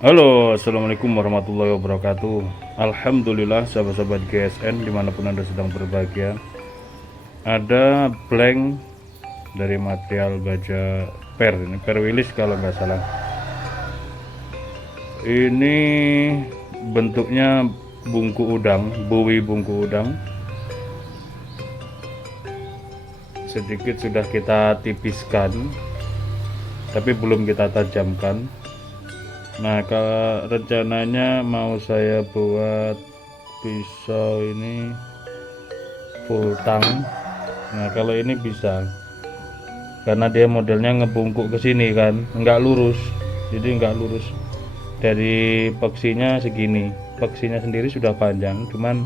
Halo, assalamualaikum warahmatullahi wabarakatuh. Alhamdulillah, sahabat-sahabat GSN dimanapun anda sedang berbahagia. Ada blank dari material baja per, ini per Willis kalau nggak salah. Ini bentuknya bungku udang, buwi bungku udang. Sedikit sudah kita tipiskan, tapi belum kita tajamkan. Nah, kalau rencananya mau saya buat pisau ini full tang. Nah, kalau ini bisa karena dia modelnya ngebungkuk ke sini kan, nggak lurus. Jadi nggak lurus. Dari peksinya segini. Peksinya sendiri sudah panjang, cuman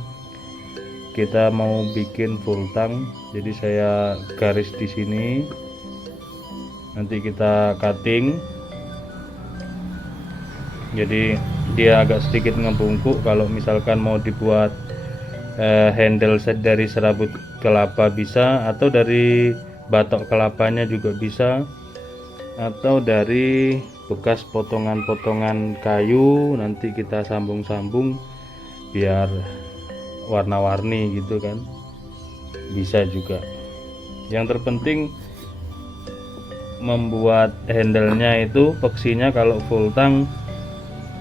kita mau bikin full tang. Jadi saya garis di sini. Nanti kita cutting. Jadi dia agak sedikit ngebungkuk. Kalau misalkan mau dibuat handle set dari serabut kelapa bisa, atau dari batok kelapanya juga bisa, atau dari bekas potongan-potongan kayu nanti kita sambung-sambung biar warna-warni gitu kan, bisa juga. Yang terpenting membuat handle-nya itu peksinya kalau full tang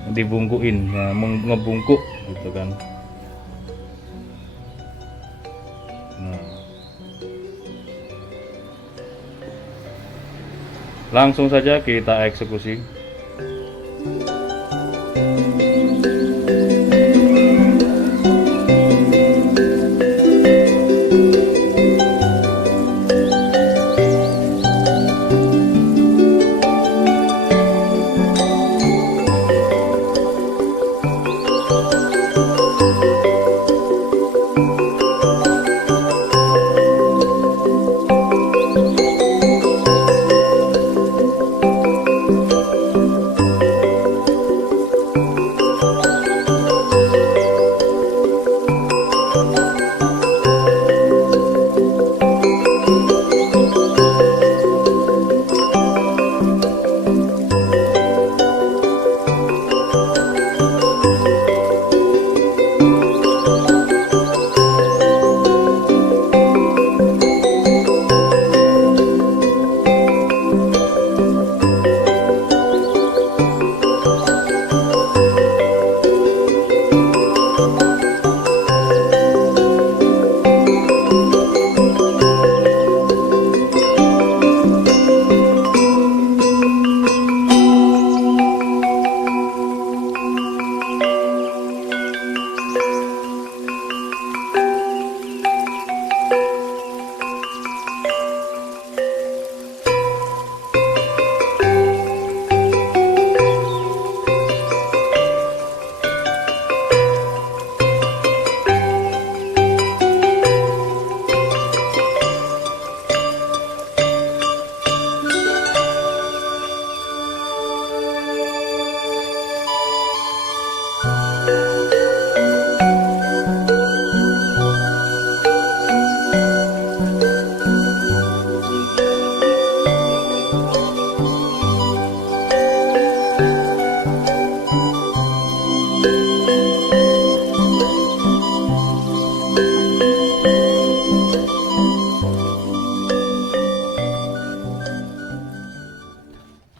dibungkuin ya, ngebungkuk gitu kan. Nah, langsung saja kita eksekusi.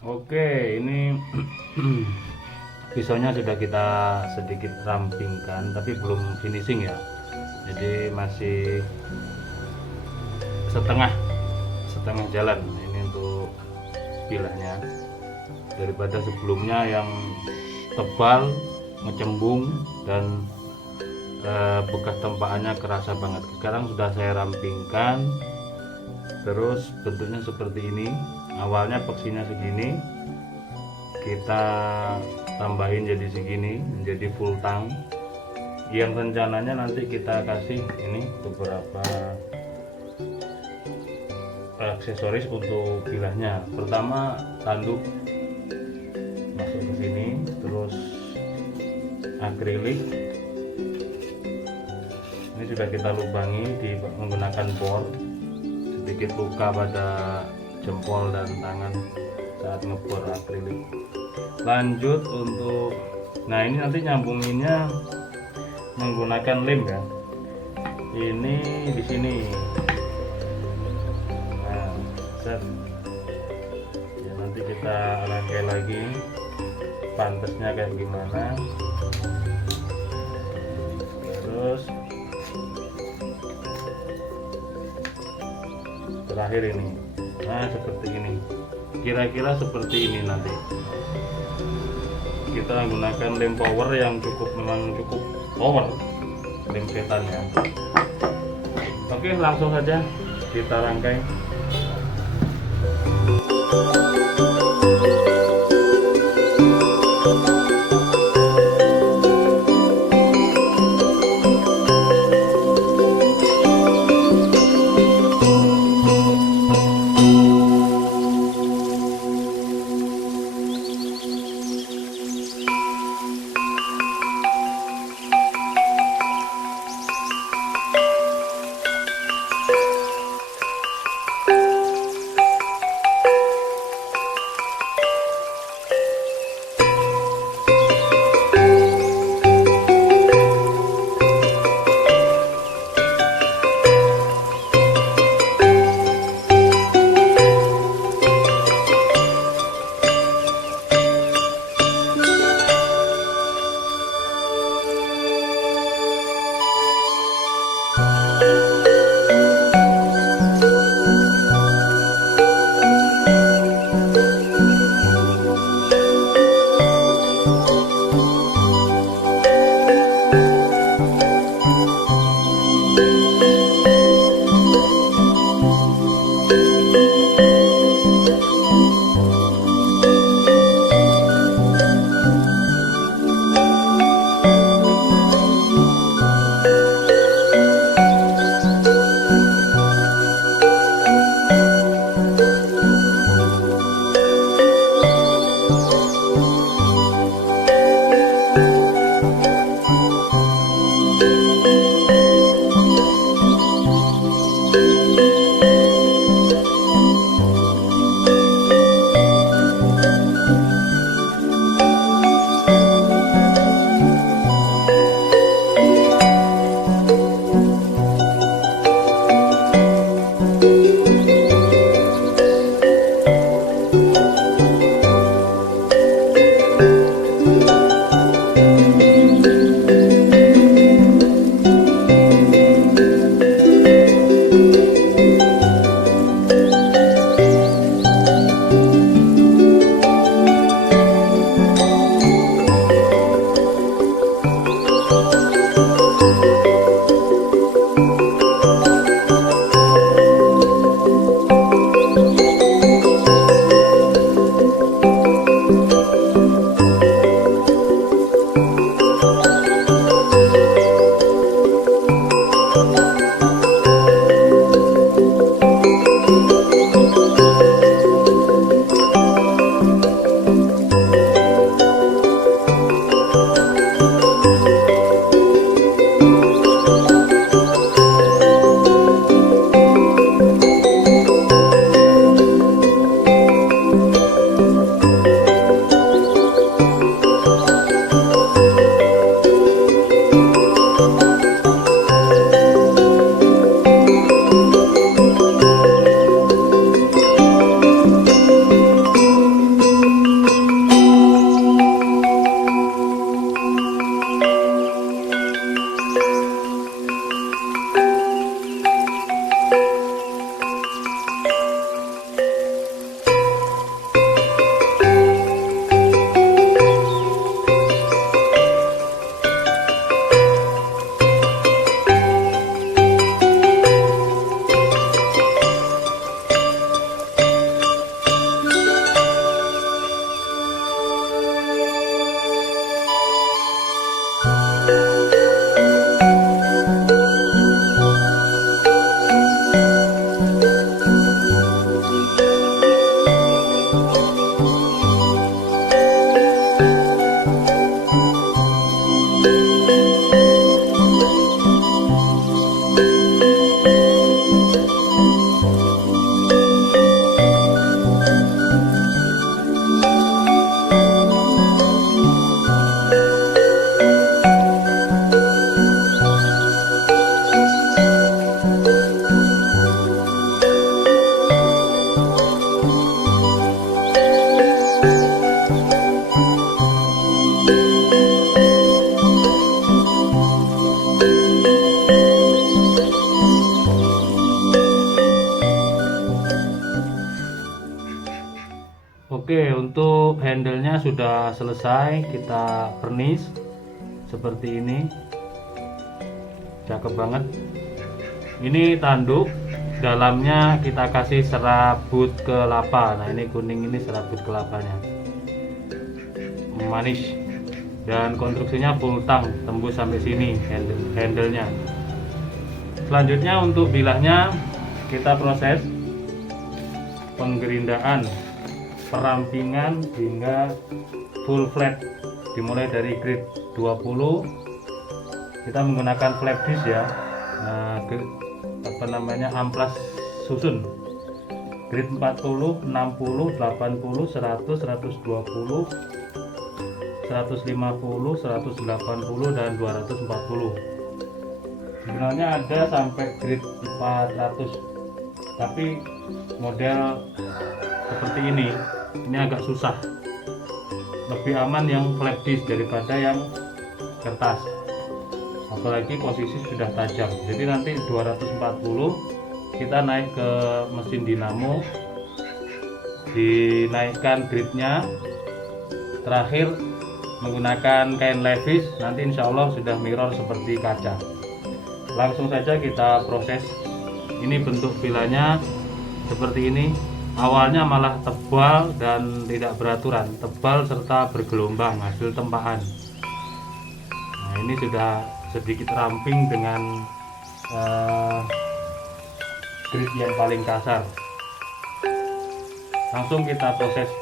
Oke, ini pisaunya sudah kita sedikit rampingkan, tapi belum finishing ya. Jadi masih setengah setengah jalan ini untuk bilahnya. Daripada sebelumnya yang tebal, ngecembung, dan bekas tempakannya kerasa banget. Sekarang sudah saya rampingkan. Terus bentuknya seperti ini. Awalnya peksinya segini, kita tambahin jadi segini, menjadi full tang. Yang rencananya nanti kita kasih ini beberapa aksesoris untuk bilahnya. Pertama, tanduk masuk ke sini, terus akrilik ini sudah kita lubangi menggunakan bor. Sedikit luka pada jempol dan tangan saat ngebor akrilik. Lanjut untuk, nah ini nanti nyambunginnya menggunakan lem ya. Ini di sini. Nah, set. Ya, nanti kita rangkai lagi pantasnya kayak gimana. Terus terakhir ini. Nah, seperti ini. Kira-kira seperti ini nanti. Kita menggunakan lem power yang memang cukup power, lem setannya. Oke, langsung saja kita rangkai. Oke, untuk handle-nya sudah selesai kita vernis seperti ini. Cakep banget. Ini tanduk, dalamnya kita kasih serabut kelapa. Nah, ini kuning, ini serabut kelapanya. Manis. Dan konstruksinya full tang, tembus sampai sini handle-nya. Selanjutnya untuk bilahnya kita proses penggerindaan, perampingan hingga full flat, dimulai dari grid 20. Kita menggunakan flat disc ya. Nah, amplas susun grid 40, 60, 80, 100, 120, 150, 180 dan 240. Sebenarnya ada sampai grid 400, tapi model seperti ini agak susah. Lebih aman yang flat disc daripada yang kertas, apalagi posisi sudah tajam. Jadi nanti 240 kita naik ke mesin dinamo, dinaikkan gridnya, terakhir menggunakan kain levis, nanti insya Allah sudah mirror seperti kaca. Langsung saja kita proses. Ini bentuk vilanya seperti ini. Awalnya malah tebal dan tidak beraturan, tebal serta bergelombang hasil tempahan. Nah, ini sudah sedikit ramping dengan grid yang paling kasar. Langsung kita proses.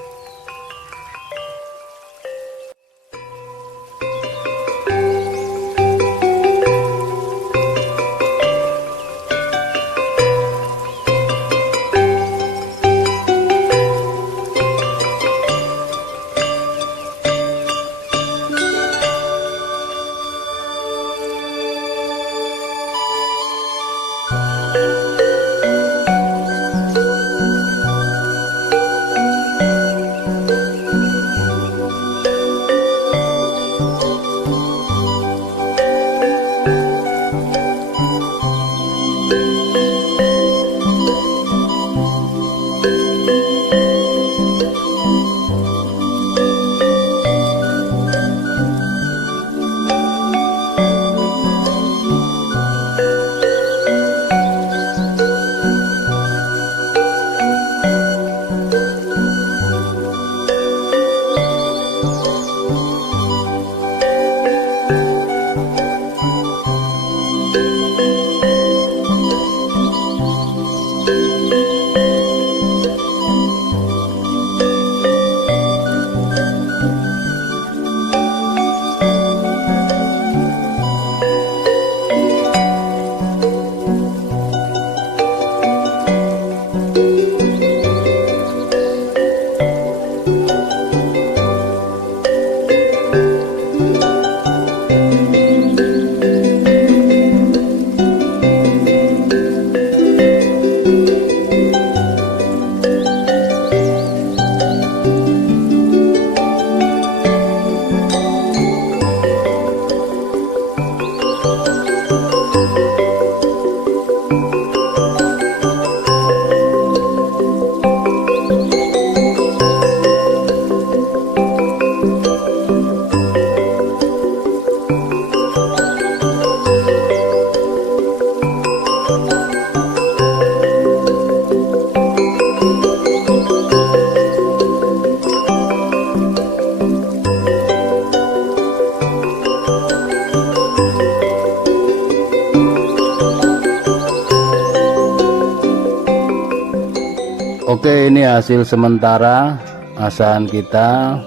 Oke, ini hasil sementara asahan kita.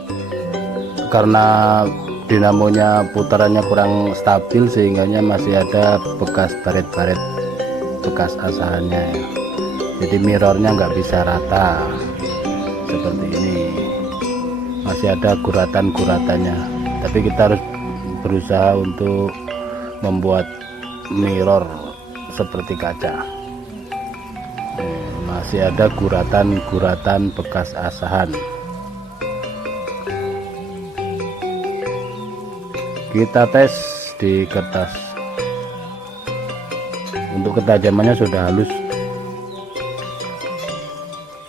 Karena dinamonya putarannya kurang stabil sehingga masih ada bekas baret-baret bekas asahannya ya. Jadi mirrornya nggak bisa rata seperti ini, masih ada guratan-guratannya. Tapi kita harus berusaha untuk membuat mirror seperti kaca. Masih ada guratan-guratan bekas asahan. Kita tes di kertas. Untuk ketajamannya sudah halus.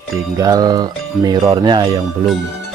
tinggal mirrornya yang belum.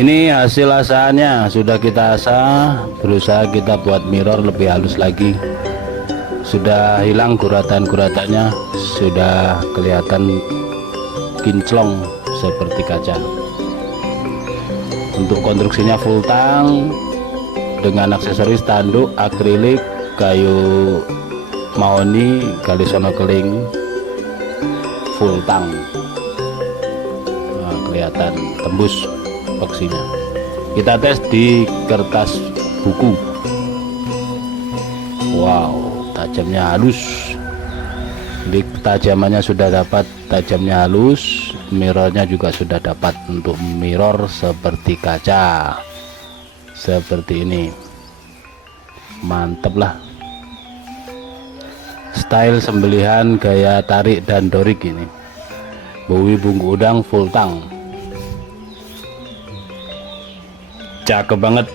Ini hasil asahannya, sudah kita asah, berusaha kita buat mirror lebih halus lagi. Sudah hilang guratan-guratannya, sudah kelihatan kinclong seperti kaca. Untuk konstruksinya full tang dengan aksesoris tanduk akrilik, kayu mahoni, galisono keling, full tang. Nah, kelihatan tembus epoksinya. Kita tes di kertas buku. Wow, tajamnya halus. Jadi ketajamannya sudah dapat, tajamnya halus, mirrornya juga sudah dapat. Untuk mirror seperti kaca seperti ini, mantep lah. Style sembelihan gaya tarik dan dorik ini. Bowie bungku udang full tang, cakep banget.